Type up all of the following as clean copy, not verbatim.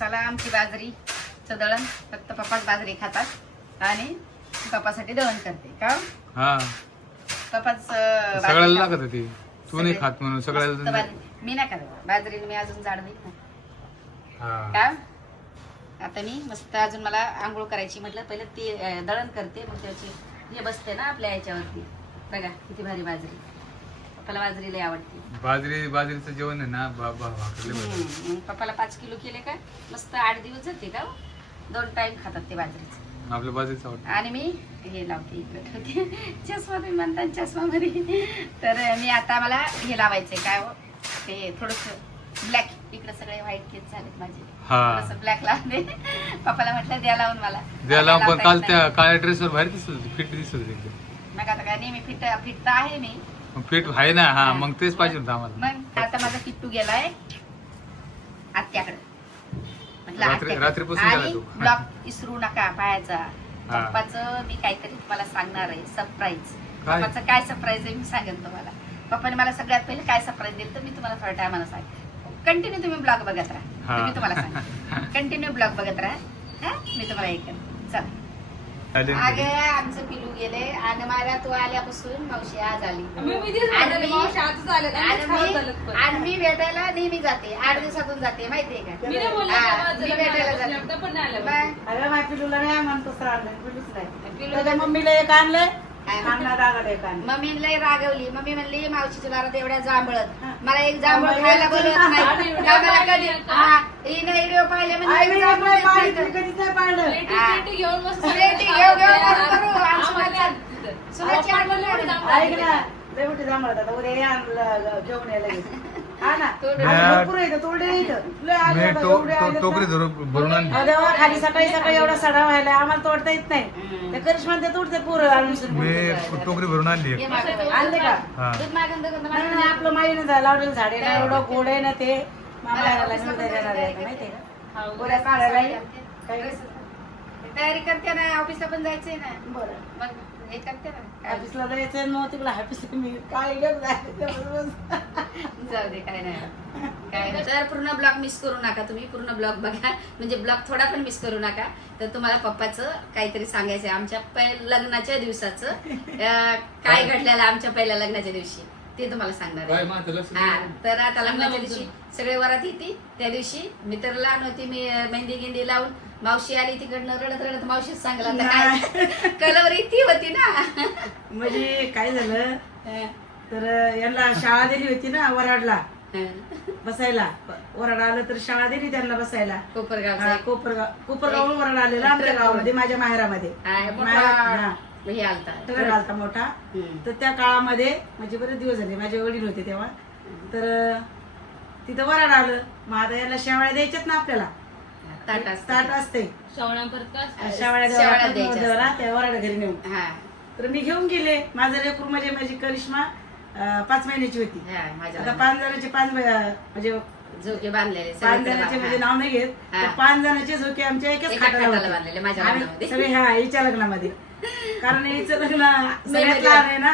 चला आमची बाजरीचं दळण फक्त पप्पाच बाजरी खातात आणि पप्पासाठी दळण करते का हा पप्पाच सगळ्याला लागत होती तू नाही खात म्हणून सगळ्याला मी नाही करत बाजरीने मी अजून जाड होईल ना का आता मी मस्त अजून मला आंघोळ करायची म्हटलं पहिले ती दळण करते मग त्याची हे बसते ना आपल्या याच्यावरती बघा किती भारी बाजरी पप्पाला बाजरी लय आवडते बाजरीचं जेवण आहे ना पप्पाला 5 किलो केले का मस्त 8 दिवस जाते का 2 टाइम खातात ते बाजरीचं आपल्या बाजरीचं आवडतं आणि मी हे लावते इकडे ठेवते चष्मा तुम्ही म्हणता चष्मा मध्ये तर मी आता मला हे लावायचंय काय ते थोडस ब्लॅक इकडे सगळे व्हाईट केस झालेत माझे थोडस ब्लॅक लावते पप्पाला म्हटलं द्या लावून मला द्या लावून पण काल त्या काळ्या ड्रेसवर बाहेर दिसत होती फिट दिसत होती एकदम मग आता काय नेहमी फिट फिट तर आहे मी फिट आहे ना हा मग तेच पाहिजे होतं आम्हाला मग आता माझा किट्टू गेलाय आत्याकडे रात्रीपासून गेला तो ब्लॉक इसरू नका पायाचा पप्पाचं मी काहीतरी तुम्हाला सांगणार आहे सरप्राईज पप्पाचं काय सरप्राईज आहे मी सांगेन तुम्हाला पप्पाने मला सगळ्यात पहिले काय सरप्राईज दिलं तर मी तुम्हाला थोड्या टायमाला सांगेन कंटिन्यू तुम्ही ब्लॉग बघत राहा मी तुम्हाला सांगेन कंटिन्यू ब्लॉग बघत राहा मी तुम्हाला ऐकेन चला अगे आमचं पिलू गेले आणि मला तू आल्यापासून मावशी आज आली आणि मी भेटायला नेहमी जाते 8 दिवसातून जाते माहितीये का मी भेटायला जाते पिलूला नाही म्हणतो पिलूच मम्मीला एक आणलंय मम्मी लय रागवली मम्मी म्हणली मावशीच्या दारात एवढ्या जांभळत मला एक जांभळ खायला बोलवत नाही मला कधी हिने व्हिडिओ पाहिले टोकरी भरून आणली खाली सकाळी सकाळी एवढा सडा व्हायला आम्हाला तोडता येत नाही ते करिश्मा ते तोडते पोरं मी टोकरी भरून आणली आणले का आपलं माईने लावलेलं झाड आहे ना एवढं गोड आहे ना ते माहितीये का गोड्या काढायला तयारी करते ना ऑफिसला पण जायचंय ना बरं मग हे करते ना ऑफिसला जायचंय मग तिकडे ऑफिसला मी काय जाऊ दे काय नाही काय तर पूर्ण ब्लॉग मिस करू नका तुम्ही पूर्ण ब्लॉग बघा म्हणजे ब्लॉग थोडा पण मिस करू नका तर तुम्हाला पप्पाचं काहीतरी सांगायचं आहे आमच्या लग्नाच्या दिवसाचं काय घडलेलं आमच्या पहिल्या लग्नाच्या दिवशी ते तुम्हाला सांगणार आहे तर आता लग्नाच्या दिवशी सगळे वरात येते त्या दिवशी मी तर लहान होती मी मेहंदी गिंदी लावून मावशी आली तिकडनं रडत रडत मावशीच सांगला काय कलवरी ती होती ना म्हणजे काय झालं तर यांना शाळा दिली होती ना वराडला बसायला वराड आलं तर शाळा दिली त्यांना बसायला कोपरगाव वराड आलेला आमच्या गावामध्ये माझ्या माहेरामध्ये हे आलता मोठा तर त्या काळामध्ये म्हणजे बरेच दिवस झाले माझे वडील होते तेव्हा तर तिथं वराड आलं मग आता याला शेवाळ्या द्यायच्यात ना आपल्याला ताट असते शेवाळ्या त्या वराड घरी नेऊन तर मी घेऊन गेले माझं लेकरू म्हणजे माझी करिश्मा 5 महिन्याची होती आता 5 जणांचे 5 म्हणजे झोके बांधलेले 5 जणांचे म्हणजे नाव नाही घेत 5 जणांचे झोके आमच्या एकच खाटाला बांधलेले माझ्या सगळे हिच्या लग्नामध्ये कारण हिचं लग्न सगळ्यात लहान आहे ना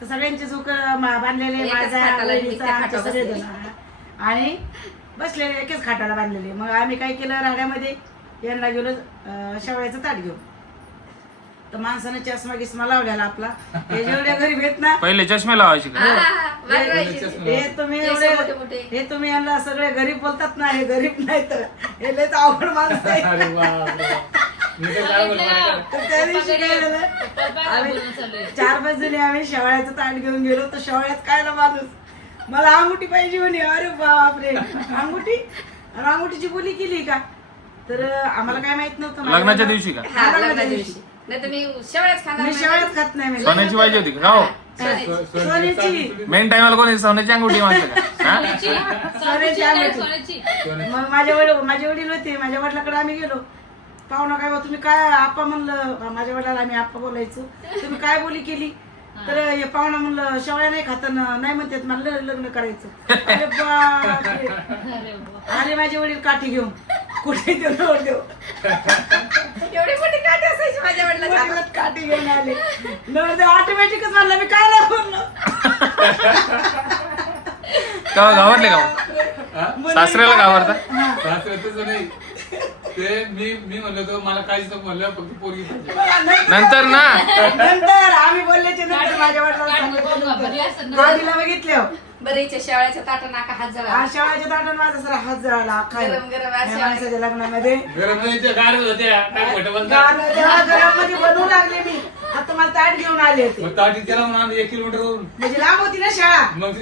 तर सगळ्यांचे झोक बांधलेले माझा सगळे जण आणि बसलेले एकच खाटाला बांधलेले मग आम्ही काय केलं राड्यामध्ये यांना गेलो शेवळ्याचं ताट घेऊन तर माणसानं चष्मा गिस्मा लावलेला आपला हे जेवढ्या गरीब आहेत ना पहिले चष्मे लावायचे हे तुम्ही यांना सगळे गरीब बोलतात ना हे गरीब नाही तर हे लयच अवघड माणसं आहे त्या दिवशी काय झालं 4-5 जणी आम्ही शेवाळ्याचं ताट घेऊन गेलो तर शेवाळ्यात काय ना माणूस मला अंगुठी पाहिजे म्हणे अरे बापरे अंगुठीची बोली केली का तर आम्हाला काय माहित नव्हतं लग्नाच्या दिवशी का नाही तर मी शेवाळ्यात खात नाही सोन्याची पाहिजे होती का हो सोन्याची मेन टाइमला कोणी सोन्याची अंगुठी माणसं सोन्याची अंगुठी मग माझे वडील होते माझ्या वडिलाकडे आम्ही गेलो पाहुणा काय तुम्ही काय आप्पा म्हणलं माझ्या वडिलाला आम्ही आप्पा बोलायचो तुम्ही काय बोली केली तर हे पाहुणा म्हणलं शेवळ्या नाही खात नाही म्हणतात मला लग्न करायचं अरे बापरे आले माझे वडील काठी घेऊन कुठे देऊ एवढी मोठी काठी असायची माझ्या वडिलांच्या काठी घेऊन आले ऑटोमॅटिकच म्हणलं मी काय नाही बोललो गावातले का हा? सासऱ्याला घाबरता? हा. सासरे तसं नाही ते मी म्हणलो तो मला काहीच नको म्हणलं फक्त पोरगी पाहिजे. नंतर ना नंतर आम्ही बोलल्याच्या नंतर माझ्या वडिलांना सांगितलं. आधीला बघितले बरं हिच्या शेवाळ्याच्या ताटा नाका हात जळा. शाळेच्या ताटात माझा सर हात जळाला अख्खा गरम गरम अशा या माणसाच्या लग्नामध्ये गरम नाही त्या गाड्या होत्या काय खोटं बोलता. गाणं तेव्हा घरामध्ये बनवू लागले मी. आता मला ताट घेऊन आले होते मग ताटी त्याला म्हणून आम्ही 1 किलोमीटर वरून म्हणजे लांब होती ना शाळा मग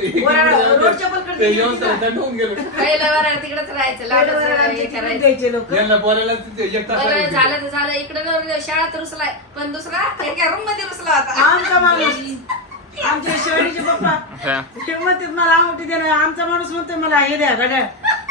रोडच्या पलीकडे ते येऊन दंडवून गेलो. पहिलं वराड तिकडेच राहायचं लाडाचं हे करायचं. द्यायचे लोक यांना बोलायला तिथे एक तास बरं लागला. झालं तर झालं इकडे शाळात रुसलाय पण दुसरा एका रूम मध्ये रुसला होता. आमचा माणूस आमच्या शेवटीचे पप्पा हा. ते म्हणतात मला अंगठी दे ना. आमचा माणूस म्हणतोय मला हे द्या घड्याळ.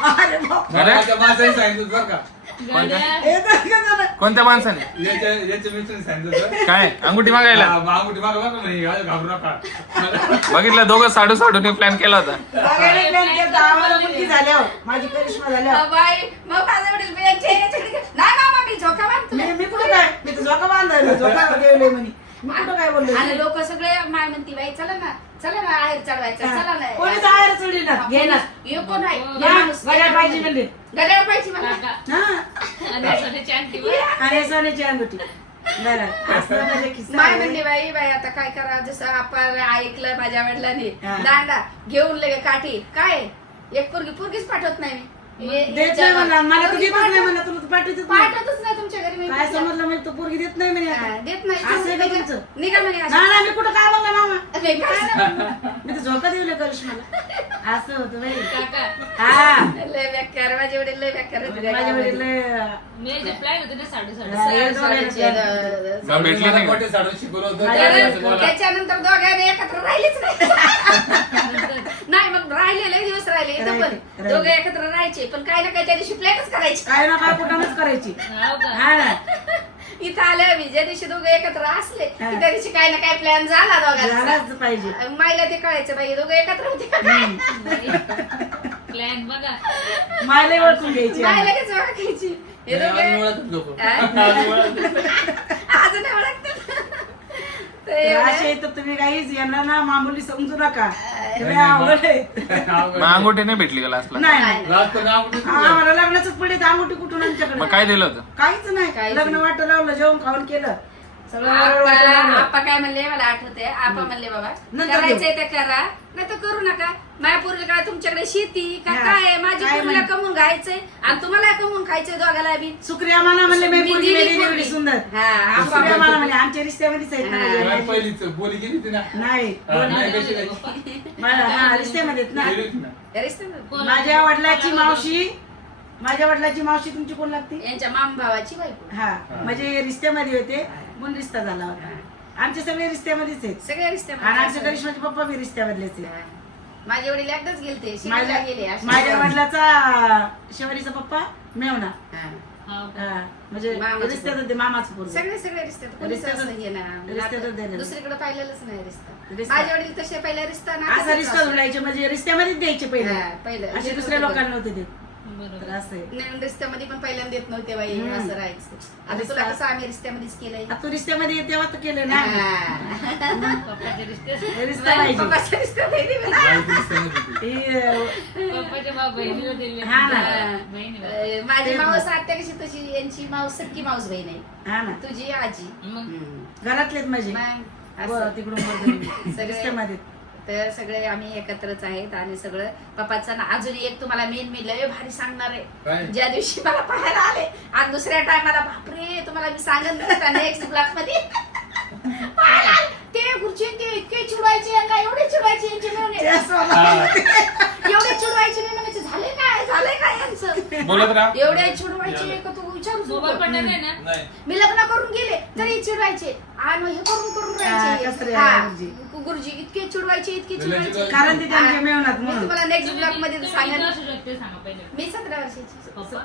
अरे बाप. मला माझ्या माणसाने सांगितलं बरं का हे तर कसं झालं? कोणत्या माणसाने याच्या मिस्टरने सांगितलं होतं. काय अंगुठी मागायला हा, मग अंगठी मागा बघा नाही घाबरू नका. बघितलं दोघं साडूने प्लॅन केला होता. बघायला plan केलता. आम्हाला मुलगी झाल्यावर माझी करिश्मा झाल्यावर बाई मग माझ्या वडील बियांचे याच्याकडे नाही मामा मी झोका बांधतो. मी कुठं काय मी तर झोका बांधायला झोका देवले म्हणे मी कुठं काय बोलले आणि लोक सगळे माय म्हणती बाई चला ना आहेर चढवायचं चला ना कोणीच आहे चढली ना घेणार हे कोण आहे हे या, माणूस. घड्याळ पाहिजे म्हणजे घड्याळ पाहिजे मला. हा आणि सोन्याची अंगठी बरं असं माझ्या खिस्सा माय आहे. म्हणली बाई आता काय करा जसं आपण ऐकलं माझ्या वडिलांनी हा. दांडा घेऊन लगे काठी काय एक पोरगीच पाठवत नाही मी. देत नाही म्हणा मला तर देतच नाही म्हणा तुला तर पाठवतच नाही पाठवतच नाही तुमच्या घरी मी. काय समजलं म्हणजे तो पोरगी देत नाही म्हणे हा, आता. देत नाही असं आहे का निघा- तुमचं? निघा म्हणे असं. ना मी कुठं काय म्हणलं मामा नाही, काय नाही. मी तर झोका देऊ करिश्माला असं होतं बाई हा लय बेकार माझे वडील लय बेकार होते. माझ्या वडील लय- मग भेटली नाही का? मोठे साडू शिकवलं होतं माझ्या त्यावेळेस तर मला. त्याच्यानंतर दोघांनी एकत्र राहिलेच नाही. नाही मग राहिले लय दिवस राहिले इथं पण राहिले. दोघे एकत्र राहायचे पण काय ना काय त्या दिवशी प्लॅनच करायचे. काय ना काय कुठं करायची हा ना इथं आल्या मी ज्या दिवशी दोघे एकत्र असले की त्या दिवशी काय ना काय प्लॅन झाला दोघांचा. झालाच पाहिजे मायला ते कळायचं बाई दोघे एकत्र होते का काय? प्लॅन बघा मायला ओळखून घ्यायची माय आम्ही. लगेच ओळखायची हे नाही, दोघे आम्ही ओळखत लोकं. हा? आम्ही ओळखत. अजून ओळखतात. तर ते असे आहे तर तुम्ही काहीच यांना ना मामुली समजू नका तुम्ही नाही, अवघड आहे. मग अंगुठी नाही भेटली का लास्टला? नाही नाही. लास्ट पण आपण आम्हाला लग्नाच पडले तर अंगठी कुठून आमच्याकडे मग काय दिलं होतं? काहीच नाही काहीच लग्न नाही. वाटं लावलं जेवण खाऊन केलं सगळं वाटं लावलं. आपा काय म्हणले मला आठवते आपा म्हणले बाबा नंतर करायचंय ते करा नाही तर करू नका माझ्या पोरीला काय तुमच्याकडे शेती का हा. काय आहे? माझ्या काय पोरीला म्हण- कमवून घ्यायचंय आणि तुम्हाला कमवून खायचंय दोघाला बी. सुक्रिया मला म्हणले मी मी पोरगी दिली वेगळी पोरगी. एवढी सुंदर हा, आपा सुक्रिया म्हणले. मला म्हणले आमच्या रिश्त्यामध्येच आहेत ना हा. माझ्या नाही, आई. पहिलीच बोली गेली होती ना नाही हा, नाही, कशी काय? मला हा रिश्त्यामध्ये आहेत ना गेली होती ना. रिश्ता- माझ्या वडिलाची मावशी तुमची कोण लागते यांच्या माम भावाची बायको हा म्हणजे रिश्त्यामध्ये होते म्हणून रिश्ता झाला होता आमचे सगळे रिश्त्यामध्येच आहेत सगळ्या रिश्ते आणि आमच्या करिश्माचे पप्पा बी रिश्त्यामधलेच आहेत माझे वडील एकदाच गेलते शिर्डीला गेले असे. माझ्या वडिलाचा शेवरीचा पप्पा मेवना हा. हा, म्हणजे मामाचं रिश्त्यात होते मामाचं पोरगं. सगळे रिश्त्यात कोणीच रिश्त्यातच- असं हे ना रिश्त्यातच दिलेलं. दुसरीकडे पाहिलेलंच नाही रिश्ता रिश्ता. माझे वडील तसे पहिला रिश्ता ना असा रिश्ता जोडायचे म्हणजे रिश्त्यामध्येच द्यायचे पहिले हा, पहिलं. असे दुसऱ्या लोकांना नव्हते देत बरोबर तर असं आहे. नवीन रिश्त्यामध्ये पण पहिल्यांदा देत नव्हते बाई हम्म. असं राहायचं आता तुला कसं आम्ही रिश्त्यामध्येच केलंय आता तू रिश्त्यामध्ये येते तेव्हा तर केलं ना हा. पप्पाचे रिश्ते रिश्ता पाहिजे पप्पाचा रिश्ता नाही दिला. माहिती दिसते ना तिथे. पप्पाचे भाऊ बहिणीला दिले हा ना. बहिणीला माझी मावस आत्या कशी तशी यांची मावस सक्की मावस बहीण आहे हा ना तुझी आजी मग घरातलेच माझे मग बरं, असं. तिकडून वरती. सगळे- रिश्त्यामध्ये तर सगळे आम्ही एकत्रच आहेत आणि सगळं पप्पाचं ना अजून एक तुम्हाला मेन मी लय भारी सांगणार आहे काय? ज्या दिवशी मला पाहायला आले आणि दुसऱ्या टायमाला बापरे तुम्हाला मी सांगत नेक्स्ट ब्लॉक मध्ये पाहायला आले. ते गुरुजी ते इतके चिडवायचे यांना एवढे चिडवायचे यांचे मिळून ते असं मला- एवढे चिडवायचे नाही म्हणायचे झाले काय यांचं बोलत राहा. एवढे चिडवायचे का तू विचारूच मोबाईल नको. पडणार नाही ना नाही मी लग्न करून गेले तरी चिडवायचे आणि मग हे करून हा, कसं रे, राहायचे गुरुजी. गुरुजी इतके चिडवायचे इतके लय चिडवायचे चिडवायचे. कारण ते त्यांच्या मेवनात मी म्हणून तुम्हाला नेक्स्ट ब्लॉग मध्ये तुम्ही सांगेन किती वर्षाचे आहेत ते सांगा पहिले मी 17 वर्षाची पप्पा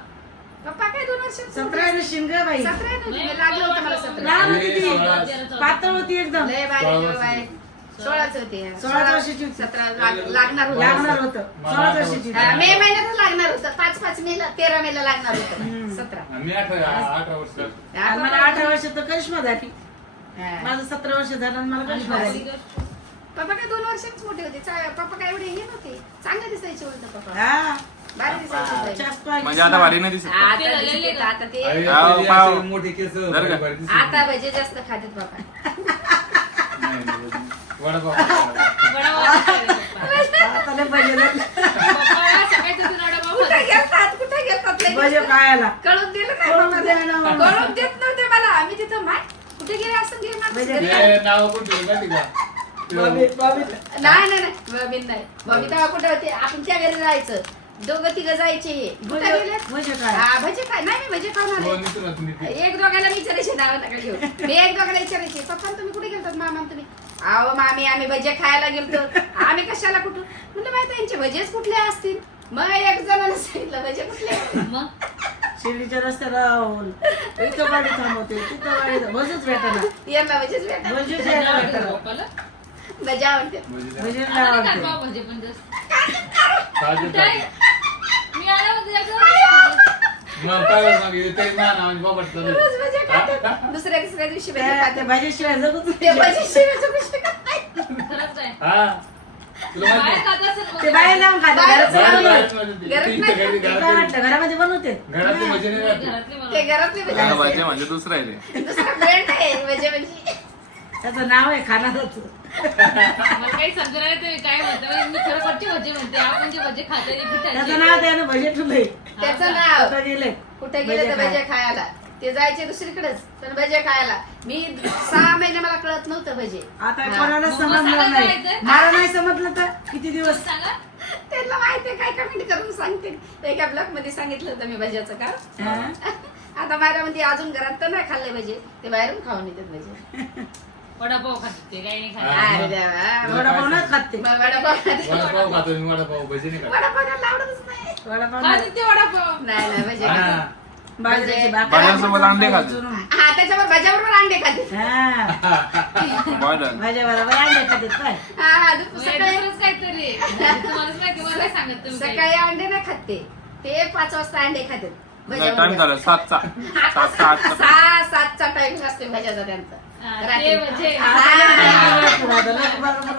पप्पा काय 2 वर्ष 17 शिंग बाई 17 नव्हती लागलं होतं मला 17 लहान होती ती 16. पातळ होती एकदम लय बारीक 16च होते 16 वर्षाची होती. 17 लागणार होतं लागणार होतं 16 वर्षाची हा, मे महिन्यातच लागणार होतं 5 मेला 13 मेला लागणार होतं हम्म. 17 मी 18 वर्ष आणि मला 18 वर्ष तर करिश्मा झाली हा. माझं 17 वर्ष झालं आणि मला करिश्मा झाली पप्पा काय 2 वर्षांच मोठे होते पप्पा काय एवढे हे नव्हते चांगले दिसायचे उलट पप्पा हा भारी दिसायची ताई. जास्त पाहिजे. म्हणजे आता भारी नाही दिसत का? आता दिसते का? आता ते अरे, पाव, ते पाव. असे मोठे केस जर का? भारी दिसत. आता भजे जास्त खातात बाबा. नाही, नाही, वडापाव वडापाव खायला पप्पा. आता लय पाहिजे ना. पप्पा सकाळी तिथून वडापाव कुठे खातात. गेलतात कुठे गेलतात लय पाहिजे दिवस? खायला. कळून दिलं नाही कळून बाबा. द्या ना मला. कळून देत नव्हते मला. आम्ही तिथं माय कुठे गेले असं गेले माणसं म्हणजे घरी. ते नाव पण ठेवलं माहिती का? बाबी- बाबी. नाही नाही नाही बॉबी नाही बॉबी तेव्हा कुठे होते आपण त्या घरी जायचं दोघं तिघं जायचे कुठे गेले म्हणजे काय? हा भजे काय नाही मी भजे खाणार हो, आहे. निघतो ना तुम्ही ते. एक दोघांना विचारायचे नाव नका घेऊ मी एक दोघांना विचारायचे पप्पा तुम्ही कुठे गेलतात मामा तुम्ही अहो मामी आम्ही भजे खायला गेलतो आम्ही कशाला कुठं म्हणलं माहिती त्यांचे भजेच कुठले असतील मग एक जणांना सांगितलं भजे कुठले मग शिर्डीच्या रस्त्याला इथं गाडी थांबवते तिथं गाडी बसच भेटायला यांना भजेच भेटा बसच यायला आवडतं भेटायला पप्पाला. भजे आवडते म्हणजे भजन आम्हाला आवडते. खात पाव भाजी पण जास्त. काजू काय? टाकू. मी आला होते त्याच्यावर. मग काय सांग ते मान आणि बाबा रोज भजे खातात दुसऱ्या तिसऱ्या दिवशी भजे त्या खातात भाजीशिवाय जगत ते नाही. भजे शिवायचं कशी खात खरंच आहे. हा तुला बाहेर माहिती खात असेल मग. ते बाहेर जाऊन खातात बाहेर घरात जाऊन नाही. घरात काय वाटतं घरामध्ये बनवते घरातली मजा नाही राहत. घरातले ते मला. घरातले भजे हा, असते. भाजी म्हणजे दुसरं आहे ते. दुसरा ब्रँड आहे भजे म्हणजे त्याचं नाव आहे खाणारच. मला काही समजलं नाही ते काय म्हणतं म्हणजे मी खरोखरचे भजे म्हणते आपण जे भजे खातो ते त्याचं पिठाचे. नाव त्यानं भजे ठुले त्याचं नाव कुठं गेले कुठे गेले तर भजे खायला ते जायचे दुसरीकडेच पण भजे खायला मी 6 महिने मला कळत नव्हतं भजे आता हा. कोणाला मग समजलं सांगा नाही काय ते? मला नाही समजलं तर किती दिवस सांगा. त्यांना माहितीये काय कमेंट करून सांगते एका ब्लॉग मध्ये सांगितलं होतं मी भज्याचं का हा? आता माझ्या मध्ये अजून घरात तर नाही खाल्ले भजे ते बाहेरून खाऊन येतात भजे वडापाव खातात ते काही नाही हा. खात. अरे देवा वडापाव नाही खात ते. मग वडापाव खाते. वडापाव खातो मी वडापाव भजी नाही खात. वडापाव खायला आवडतच नाही वडापाव खातात नाही. ते वडापाव. नाही नाही भजे हा. खाते. बाजरीची भाकर. भाज्यांसोबत अंडे खाते. चुरून. हा त्याच्यावर भज्याबरोबर अंडे खाते हा. बॉयलर. भाज्या बरोबर अंडे खातात काय हा हा मग सकाळी दुसरंच काहीतरी. तुम्हालाच माहिती मला काय सांगत तुम्ही काही. सकाळी अंडे नाही खाते ते 5 वाजता अंडे खातात टाइम झाला 7चा 7चा 8चा 7चा टाइम असते भज्याचा त्यांचा हा, रात्री. ते भजे.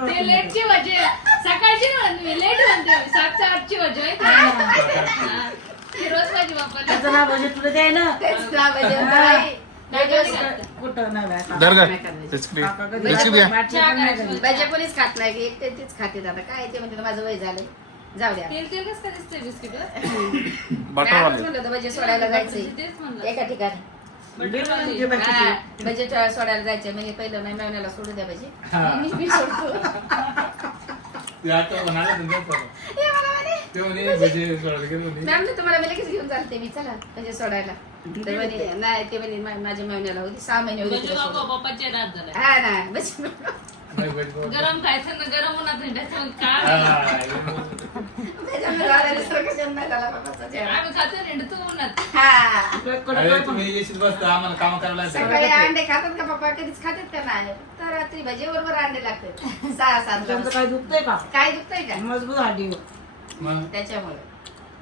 ते लेटची भजे. सकाळची नाही म्हणते मी, लेट म्हणते मी. 7च्या 8ची भजे. हा. ती रोज माझी बाप्पा. त्याचं नाव भजे तुला द्याय ना तेच ना भजे नाही. कुठं नाही बाय. दर्गर नाही खात. बिस्किट काका कधी बिस्किट घ्या. बाटली पण नाही घालत. भजे कोणीच खात नाही एकटे तेच खाते आता काय ते म्हणते माझं वय झालंय जाऊ द्या तेल तेल कसं काय दिसतंय बिस्किट? बटर आजच वाले. म्हणलं होतं भजे सोडायला जायचंय तेच म्हणलं. एका ठिकाणी बिलकुल घे बाकीचे. हा, भजे सोडायला जायचे म्हणजे पहिलं नाही मेवण्याला सोडू द्या भजे हा. मी सोडतो ते आता म्हणाले तुमच्या हे मला म्हणे, ते म्हणे भजी सोडायला गेलो म्हणे. मॅम तुम्हाला मी लगेच घेऊन चालते मी चला भजे सोडायला तर म्हणे नाही ते म्हणे माझ्या मेवण्याला होती 6 महिने होते भजे तिला बाप्पा सोडून. बाप्पाचे रात झाला. हा ना भजे नाही, भजी पाव. गरम खायचं ना गरम उन्हात हिंडायचं मग काय? हा, भज्यानं झालं, दुसरं कशानं नाही झाला बाबाचा जेवण. आम्ही खातो हिंडतो उन्हात. हा कडक अरे पण. तुम्ही येशील बसता आम्हाला काम करायला लागतं. सकाळी अंडे खातात का पप्पा कधीच खातात का नाही तर रात्री भजे बरोबर अंडे लागतात 6-7 त्यांचं काय दुखतंय का काय दुखतंय का मजबूत हड्डी मग त्याच्यामुळे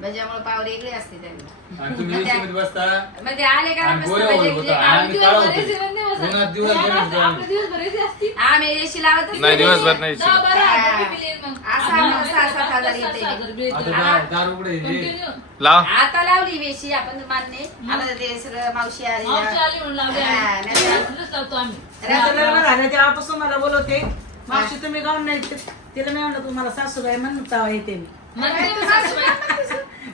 भज्यामुळे पावर वेगळी असते त्यांना आणि तुम्ही एसीमध्ये बसता म्हणजे आले का आणि मस्त गोळ्या भजे ओळख बिजे होता. खाऊन. आम्ही काळा होतो. बरेच दिवस नाही बसत. उन्हात दिवस उन्हात बरेच दिवस. आपले दिवस बरेच असतील. आम्ही एसी लावतच नाही दिवसभर नाही 10-12 हजार रुपये बिल येईल मग. असं आम्हाला 6-7 हजार येते. 6-7 हजार बिल येते. आता दार उघडे हे. Continue. लाव. आता लावली वेशी आपण मान्य आता ते सगळं मावशी आली मावशी आली म्हणून लावली हा, आम्ही. नाही तर- रात्रीच लावतो आम्ही. त्याचं लग्न झालं तेव्हापासून मला बोलवते मावशी तुम्ही गाऊन नाही तिला मी म्हणलं तुम्हाला सासूबाई म्हणता येते मी म्हणते मी सासूबाई.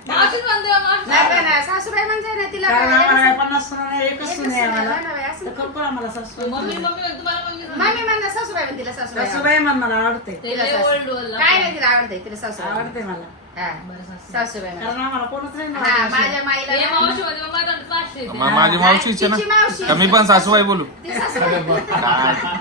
मावशीच म्हणते बा, मावशी. नाही पण सासूबाई म्हणजे ना तिला कारण काय आम्हाला असं- 50 सुना नाही एकच एकच सुना आहे सुना आहे, आम्हाला हो ना बाई, असं तर कळकळ आम्हाला सासूबाई मम्मी मम्मी म्हणते, तुम्हाला मम्मी म्हणते. मम्मी म्हणा सासूबाई म्हणते तिला सासूबाई सासूबाई म्हण मला आवडते ते तिला लय सासू- old world काय नाही तिला आवडते तिला सासूबाई आवडते मला हा, बरं सासू. सासूबाई म्हणा. कारण आम्हाला कोणच नाही हा ना माझ्या माईला हे ना- मावशी म्हणते, मग माझ्या तोंडात माशी येते. माझी मावशीच आहे तिची मावशी. ना तर मी पण सासूबाई बोलू ती सासूबाई काय?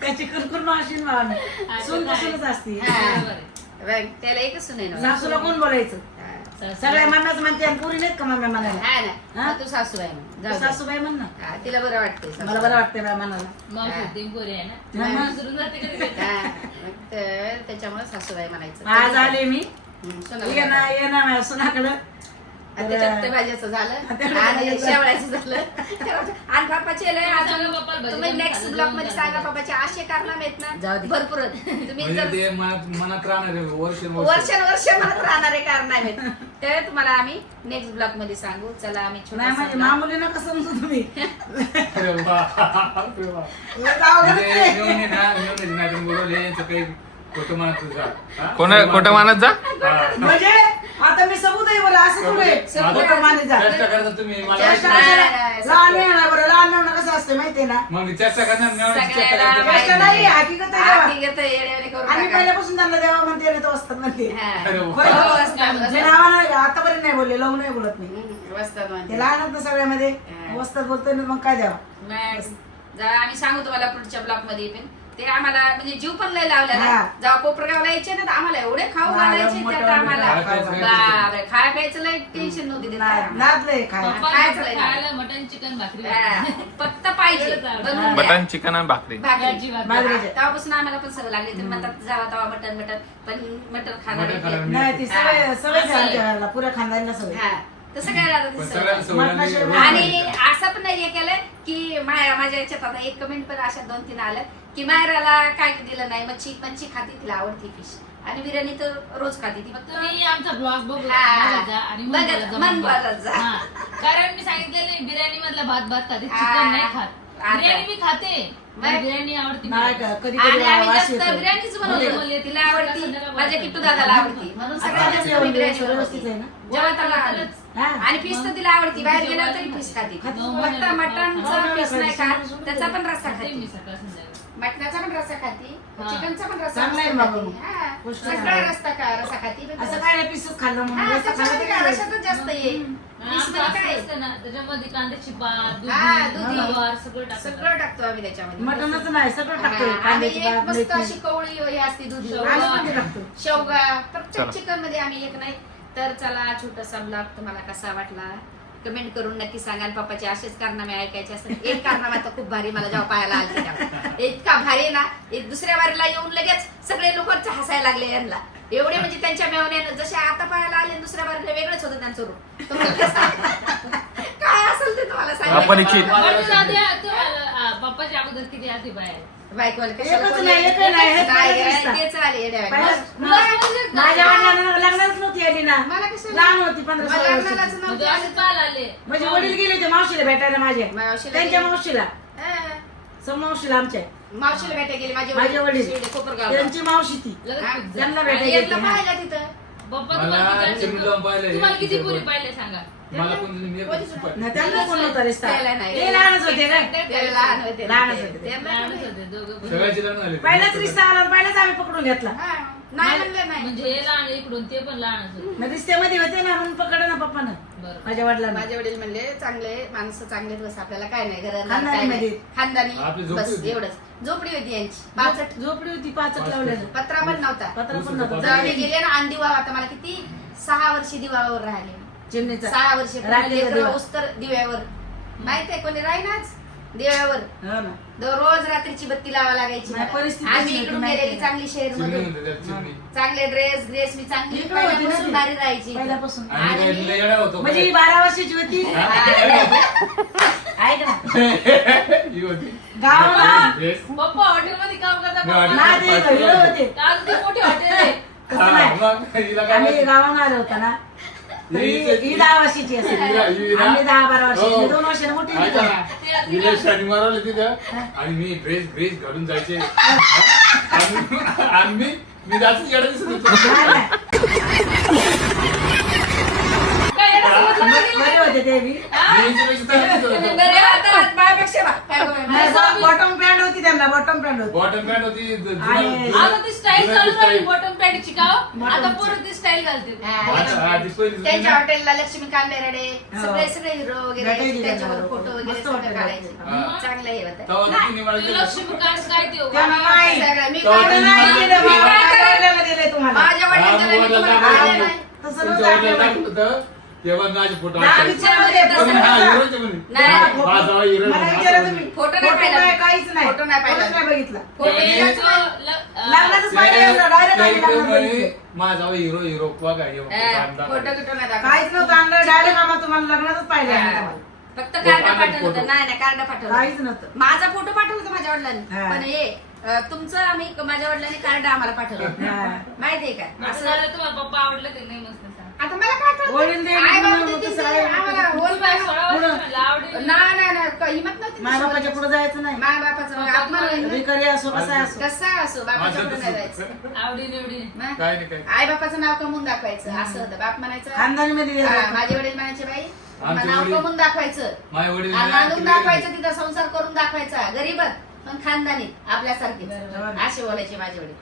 त्याची कुरकुर मावशी ना आम्ही सून कसूनच असते हा. बरोबर आहे. बघ, त्याला एकच सुने ना सासूला कोण बोलायचं हा. सगळ्या मम्याच म्हणते आणि पुरी नाहीत का मम्या म्हणायला हा ना हा? मग तू सासूबाई म्हण जाऊ दे. सासूबाई म्हण ना हा, तिला बरं वाटते मला बरं वाटतंय बाय म्हणाला मावशी होती, गोरी आहे ना. हा. मग विसरून जाते कधी कधी. त्याच्यामुळे सासूबाई म्हणायचं आज आले मी हम्म, सुनाला ये ना माझ्या सुनाकडं त्याच्यात ते भाज्याचं झालं आणि शेवळ्याचं झालं आणि पप्पाचे लय अजून तुम्ही नेक्स्ट ब्लॉग मध्ये सांगा पप्पाचे असे कारनामे आहेत ना भरपूर तुम्ही म्हणजे जर ते मनात राहणार आहे वर्ष वर्षानुवर्ष म्हणत राहणारे कारनामे आहेत ते तुम्हाला आम्ही नेक्स्ट ब्लॉग मध्ये सांगू. चला आम्ही नाही म्हणजे छोटा मामुली नका समजू तुम्ही अरे वा, अरे वा. लय अवघड म्हणजे आहे. मेवणे ना, मेवण्याची नाटक बोलवले, याचं काही खोटं म्हणत तुझा. हा? खोटं मानत जा. हा. म्हणजे आता मी सबूत आहे बोला असं थोडे खोटं माने जा चेष्टा करता तुम्ही मला चेष्टा माहिती नाही. कशाला? लहान मेहना बरं लहान मेहना कसं असतं माहितीये ना मग चेष्टा करणार मेवण्याची चेष्टा सगळ्याला करता. चेष्टा नाही हकीकत आहे देवा. हकीकत आहे, येड्यावानी करू आम्ही नका. पहिल्यापासून त्यांना देवा म्हणते आणि तो असतात म्हणते हा. अरे वा. होय. हो, असतात. जे नावानं आतापर्यंत नाही बोलले लावून नाही बोलत मी वस्तात म्हणते. ते लहान ना सगळ्यामध्ये वस्तात बोलतोय ना मग काय द्यावा मग जेव्हा आम्ही सांगू तुम्हाला पुढच्या ब्लॉक मध्ये पण ते आम्हाला म्हणजे जीव पण लय लावला ना हा. जेव्हा कोपरगावला यायचे ना तर आम्हाला एवढे खाऊ हा, घालायचे मोठं त्यात आम्हाला खायचं. बापरे, खाय प्यायचं लय टेन्शन नव्हती देत आम्हाला. नादलंय काय पप्पा खायचं नाही. खायला मटन चिकन भाकरी हा, फक्त पाहिजे बनवून द्या. मटन चिकन आणि भाकरी. भाकरी. भाजी, भाकरी. बाजरीचे. तेव्हापासून आम्हाला पण सवय लागली ते म्हणतात जावा तेव्हा मटन मटन पण मटन खाणार मटण खाणार नाही. नाही ती सवय सवय आहे आमच्या घराला पुऱ्या खानदारीला सवय हा, तसं काय राहतं पण ती सगळ्यांना सवय. सवय लागली. मटणाशिवाय आणि असं पण नाही हे केलंय की माझ्या याच्यात आता एक कमेंट पण अशा 2-3 आल्या की मायराला काय दिलं नाही मच्छी खाती तिला आवडती फिश आणि बिर्याणी तर रोज खाती ती फक्त तुम्ही आमचा ब्लॉग बघू हा. बघत जा आणि मन बघत- बोलत जा, मन मन बोलत बोलत जा. हा. कारण मी सांगितलेलं नाही बिर्याणी मधला भात खाते हा. चिकन नाही खात आता. बिर्याणी मी खाते मला बघ. बिर्याणी आवडते नाही का कधी आणि कधी आम्ही वास जास्त येतो. बिर्याणीच बोलले. बनवतो तिला आवडती संध्याकाळी माझ्या किट्टू दादाला आवडती म्हणून सगळ्यात आता जास्त जेवण मी बिर्याणी व्यवस्थित बनवते. आहे ना जेव्हा त्याला आलं. हा. आणि फिश तर तिला आवडती बाहेर गेल्यावर तरी फिश खाते खाते. फक्त मटनचा फिश नाही खात त्याचा पण रस्सा खाते मी खाते सकाळ संध्याकाळ मटणाचा पण रस्सा खाते हा. चिकनचा पण रस्सा चांगला आहे मस्त बाबा खाते. मग. हा. गोष्ट सगळा आहे. रस्सा खाते पण असं काय पीसच खाल्लं म्हणून हा, रस्सा खाल्ला तर त्याच्यामध्ये काय काय होईल? रस्सातच जास्त येईल आणि आमचं असं असतं ना त्याच्यामध्ये कांद्याची पात हा, दुधी दुधी. गवार सगळं टाकतात सगळं टाकतो आम्ही त्याच्यामध्ये मटणच नाही सगळं टाकतो हा, आणि कांद्याची एक भात मस्त मेथी अशी कवळी हे असते दुधी शेवगा. आम्ही पण ते टाकतो शेवगा चला. प्रत्येक चिकन मध्ये आम्ही एक नाही तर चला छोटासा ब्लॉग तुम्हाला कसा वाटला कमेंट करून नक्की सांगाल. पप्पाचे असेच कारनामे ऐकायचे असतात. एक कारनामा तर खूप भारी मला जेव्हा पाहायला आले तेव्हा इतका भारी ना एक दुसऱ्या वारीला येऊन लगेच सगळे लोक हसायला लागले यांना एवढे म्हणजे त्यांच्या मेवण्यानं जसे आता पाहायला आले दुसऱ्या वारीला वेगळंच होतं त्यांचं रूप तुम्हाला काय असेल ते तुम्हाला सांगा अपरिचित. पण तू आधी तुम्हाला, पप्पाच्या अगोदर किती आधी बाहेर बायकोला एकच कशाला नाही, एकच नाही, हेच काय पहिलंच आहे, दिसतं. तेच आले येड्यावानी. पहिलं- माझ्या वडिलांना लग्नाच नव्हती आली ना मला कशाला- लहान होती 15-16 मला लग्नालाच वर्षाची. नव्हती म्हणजे आली. असं काल आले म्हणजे वडील गेले होते मावशीला भेटायला माझ्या मावशीला त्यांच्या गेले. मावशीला हा. सममावशीला आमच्या मावशीला भेटायला गेली माझे वडील शिर्डी, कोपरगावला. त्यांची मावशी ती लगेच हा, फिट झालं. त्यांना आणि भेटायला एकला गेले. पाहिलं तिथं पप्पा मला तुम्हाला किती चिमणी लावून पाहिलं. तुम्हाला किती पुरी पाहिले सांगा मला पण मी एकच सुपारी. नाही, त्यांना कोण होता रिश्ता त्याला नाही. ते लहानच होते काय ते लहान होते लहानच होते ते. त्यांना लहानच नाही. होते दोघं पण. सगळ्याची लग्न झाली. पहिलाच रिश्ता आला पहिलाच आम्ही पकडून घेतला हा, नाही म्हणलं नाही म्हणजे हे लहान इकडून ते पण लहानच होते मग रिश्त्यामध्ये होते ना म्हणून पकडा ना पप्पानं बरोबर माझ्या वडिलांना माझे वडील म्हणले चांगले माणसं चांगले दिवस आपल्याला काय नाही घराला खानदानी काय नाही. मध्ये. खानदानी आपली झोपडी बस होती. एवढंच झोपडी होती यांची पाचट झोपडी होती पाचट लावलेलं पत्रा पण नव्हता पत्र पण जेव्हा मी नव्हतं गेले ना आणि दिवा आता मला किती 6 वर्षी दिवावर राहिले चिमणीचा 6 वर्ष रात्रीचा दिवा. उस्तर दिव्यावर माहितीये कोणी राहीनाच दिव्यावर हो ना रोज रात्रीची बत्ती लावा लागायची नाही, मला. परिस्थिती आम्ही अशी इकडून होती, माहिती गेलेली आहे. चांगली शहर चिमणी मध्ये म्हणते त्याला, चिमणी. चांगले ड्रेस मी चांगली इकडं होती ना पहिल्यापासून ती. भारी राहायची पहिल्यापासून आणि काय तुला येडा होतो म्हणजे ही काय? 12 वर्षाची होती ऐक ना ही होती. गावाला Dress. पप्पा हॉटेलमध्ये काम करता मी हॉटेल- ना ते हिरो होते आज ते मोठे हॉटेल आहे तसं हा, नाही. मग हिला काय आम्ही माहिती? गावाला आलो होतो ना तर ही 10 वर्षाची असेल हिला- आम्ही 10-12 वर्षाची हो. मी 2 वर्षाने मोठी होती ऐका तर. ना, हिला शाणी मारवली तिथं आणि मी ड्रेस घालून जायचे आणि मी जास्त येडा दिसत होतो. नाही, नाही. काय येणं सोबत लागलं गेलं? बरे होते ते बी मी हिच्यापेक्षा चांगला दिसत होतो. घरी आता माझ्यापेक्षा बा, काय बोलायचं? बॉटम पॅन्ट होती त्यांना बॉटम पॅन्ट होती बॉटम पॅन्ट होती आणि- आता ती स्टाईल चालू झाली style. बॉटम पॅन्टची का Bottom आता ची. परत ती स्टाईल घालते हा, हा, ती पहिली जुनी त्यांच्या ना. हॉटेलला लक्ष्मीकांत बेर्डे हो. सगळे हिरो वगैरे भेटायचे यायचे, त्यांच्यावर त्यांना फोटो वगैरे मस्त सगळं हॉटेल काढायचे होतं. हा. चांगलं हे होतं तेव्हा तिने मला ती केलं. लक्ष्मीकांत काय ते हो? त्यांना नाही. सगळं मी तेव्हा काढलं तिने नाही. मला- केलं, मी मला काय काय करायला? करायला दिलंय तुम्हाला माझ्या हा, वडिलांना मी मोबाईलला तुम्हाला टाकलं काढलं होतं. नाही. तसं तुमच्या नव्हतं वडिलांना आपल्या टाकलं होतं, तेव्हा माझे फोटो दहा आले. विचारामध्ये तसं फोटो हा, नव्हता. हिरोचे म्हणे. नाही. माझा हिरो मला म्हणे. विचारा तुम्ही फोटो नाही फोटो पाहिला. काय काहीच नाही फोटो नाही पाहिला. फोटोच नाही बघितला फोटो त्याने- बिलाचं नाही. लग्नातच ते- पाहिलं डायरेक्ट ते आम्ही लग्नात म्हणे, बघितलं. माझा हिरो बघा हे फोटो किटो नाही दाखवत. काहीच नव्हतं आणलं डायरेक्ट तुम्हाला लग्नातच पाहिजे आम्ही तुम्हाला. फक्त कार्ड पाठवलं होतं. नाही कार्ड पाठवलं काहीच नव्हतं. माझा फोटो पाठवला होता माझ्या वडिलांनी हा. पण हे तुमचं आम्ही माझ्या वडिलांनी कार्ड आम्हाला पाठवलं हा. माहितीये का असं असं झालं तुम्हाला पप्पा आवडलं ते नाही मस्त सांग. आता मला काय कळतं? वडील दे, आई बाबा म्हणून देतील कसं ते, आहे? आम्हाला होल पाय- आवडेल नाही हिमत नव्हती माय बापाच्या पुढे जायचं नाही. माय बापाचं मग अपमान होईल ना. भिकारी असो कसा असो. कसा असो बापाच्या माझं पुढे नाही जायचं तसं आवडी निवडी मग काय नाही काय आई बापाचं नाव कमवून दाखवायचं असं होतं बाप म्हणायचं खानदानी मध्ये हा, माझे वडील म्हणायचे बाई आमचे नाव वडील- कमवून दाखवायचं माझे वडील आणि बांधून दाखवायचं तिथं संसार करून दाखवायचा गरीबच पण खानदानी आपल्यासारखी बरोबर. असे बोलायचे माझे वडील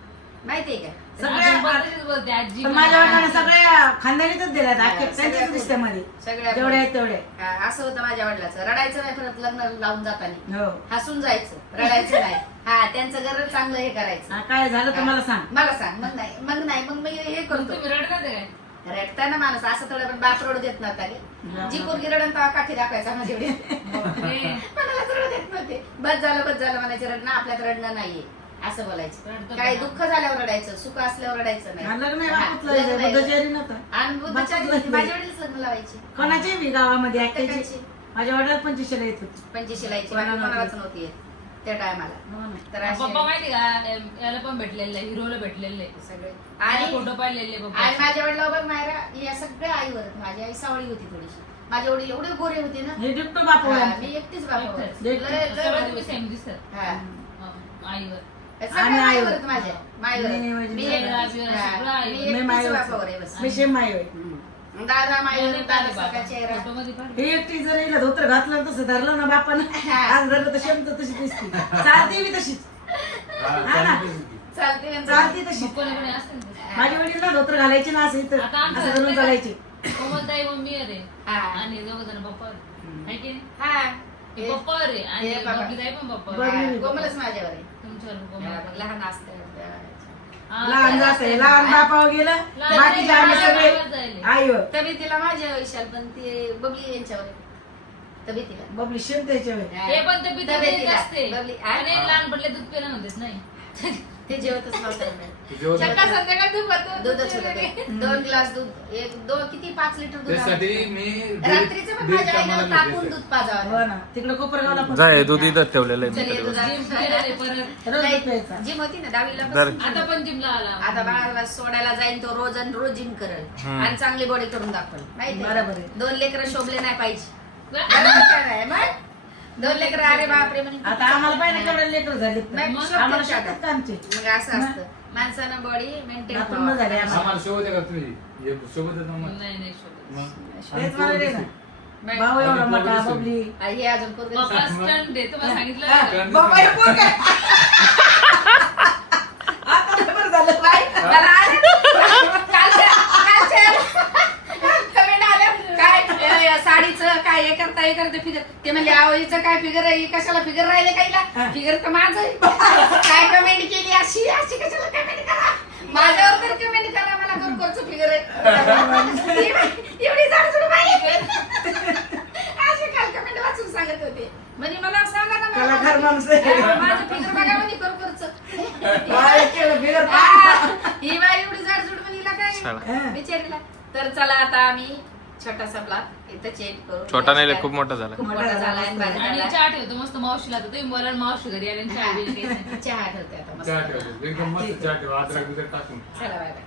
माहितीये का तशीच बोलते आजी पण माझ्या वडिलांना सगळ्या खानदानीतच दिल्यात अख्ख्या त्यांच्याच रिश्त्यामध्ये सगळ्या जेवढे आहेत तेवढे. हा, असं होतं माझ्या वडिलाचं रडायचं नाही परत लग्न लावून जाताना हो हसून जायचं रडायचं नाही हा त्यांचं घर चांगलं हे करायचं हा, काय झालं तर मला सांग. मला सांग मग मी हे करतो तुम्ही रडता ते काय रडताना माणूस असं थोडं पण बाप रडू देत नव्हता गे जी पोरगी रडण तेव्हा काठी दाखवायचा माझ्या वडील बापरे. मनालाच रडू देत नव्हते बस झालं म्हणायचं रडणं आपल्यात रडणं नाहीये असं बोलायचं रडतं काही का? दुःख झाल्यावर रडायचं सुख असल्यावर रडायचं नाही हा, लग्न आहे, हा, बापूचं लग्न लग्न आहे. बुद्धचारी नव्हतं. आणि बुद्धाच्या बापूचं लग्न. माझ्या वडीलच लग्न लावायचे कोणाचे बी गावामध्ये अख्ख्याचे. प्रत्येकाचे. माझ्या वडिलात 25 येत होते. 25 शिलाईची बाकी कोणालाच नव्हती येत त्या टायमाला हो ना. तर पप्पा असे माहिती का याला पण भेटलेलं आहे हिरोला भेटलेलं आहे सगळे आणि आणि फोटो पाहिलेले आणि पप्पा माझ्या वडिलावर मायरा या सगळ्या आईवर माझी आई सावळी होती थोडीशी माझे वडील एवढे गोरे होते ना हे डिप्टो बापू हा, आहे. मी एकटीच बापावर एकटंच. लय- लय सगळं गोरी तुम्ही होते. सेम दिसत हा. आईवर सगळ्या आणि आईवर आईवर. आहेत माझ्या माईवर मी म्हणजे मी सगळं एकटीच- आईवर, हा, सगळं आईवर. मी मी एकटीच माईवर. बापावर आहे बस मी शेम माई होय. दादा माईवर दादासारखा चेहरा फोटो मध्ये पाहिलं. हे एकटी जर हिला धोतर घातलं तसं धरलं ना बापानं आज धरलं तर शेम तर तशी दिसती चालते बी तशीच हा ना. चालते म्हणते. चालते तशी मग कोणी कोणी असतं ना तसं. माझे वडील ना धोतर घालायचे ना असं इथं आता आमचं असं धरून घरचं चालायचे. कोमलताई मम्मी अरे हा. आणि दोघ जण पप्पा आहे की नाही? हा हे पप्पा अरे आणि हे बाबा. बबलीताई पण पप्पा बरं. हा, कोमलच माझ्यावर आहे तुमच्यावर हा, कोमल. मग लहान असते हा, लहान जाते लहान बापावर गेलं लहान बाकीचे आम्ही लहान सगळे बापावर जायले. आईवर तरी तिला माझ्या विशाल पण ते बबली यांच्यावर आहे. तबी तिला बबली शेम त्याच्या वेळी. हे पण ते पिता तब्येतीला. असते बबली- आणि लहान पडले दूध पिणं म्हणतेच नाही ते जेवतच नव्हतं सकाळ संध्याकाळ दूध खातो. दूधच होतं. 2 ग्लास दूध एक दोन किती 5 लिटर दूध त्यासाठी आवडतं. मी रात्रीचं पण माझ्या आईनं तापून दूध पाजावं हो ना तिकडे कोपरगावला पण जाय दूध इथं ठेवलेलं आहे चल, मी ये दुधात. जिम केलेले परत रोज दूध प्यायचा. जिम होती ना 10वीला दर- पासून. आता पण जिमला आला आता बाळाला सोडायला जाईन तो रोज आणि रोज जिम करेल हम्म. आणि चांगली बॉडी करून दाखवेल माहिती बरोबर आहे. 2 लेकरं शोभले नाही पाहिजे बरोबर का नाही? मग 2 लेकरं अरे बापरे म्हणे आता आम्हाला पाहिजे केवढे लेकर झालेत तर. मग शोभते आम्हाला शाळेत. शकतात का आमचे मग असं असतं माणसानं बॉडी मेंटेन नातूंड झाले आम्हाला. आम्हाला शोभत आहे का तुम्ही हे शोभत आहे आम्हाला? नाही नाही शोभत. मग तेच मला रे ना भाऊ एवढा आणि मोठा पोरगी बबली हे अजून पोरगं पप्पा स्टंट आहे तुम्हाला सांगितलं ना. दिसते. बाबा हे पोरगं. आता बरं झालं बाई, मला आले. कालच्या comment आल्या. काय साडीचं काय हे करते फिगर ते म्हणजे आवळीचं काय फिगर आहे कशाला फिगर राहिले काहीला फिगर तर माझं आहे. काय कमेंट केली अशी अशी कशाला कमेंट करा माझ्यावर तर कमेंट करा मला करून फिगर आहे एवढी जाडजूड बाई अशी काल कमेंट वाचून सांगत होते म्हणजे मला सांगा ना कलाकार माणूस आहे. माझं फिगर बघा म्हणे करूच बाय केलं बिगर ही बाई एवढी जाडजूड म्हणीला चला. काय बिचारीला तर चला आता आम्ही छोटासा ब्लॉग इथं चेंज करू छोटा नाही रे, खूप मोठा झाला. खूप मोठा झाला आणि भारी आणि झाला. चहा ठेवतो मस्त मावशीला तर तुम्ही बोला मावशी घरी आले आणि चहा बिल काही नाही. चहा ठेवते आता मस्त चहा ठेवा एकदम मस्त चहा ठेवा अद्रक बिद्रक टाकून चला बाय बाय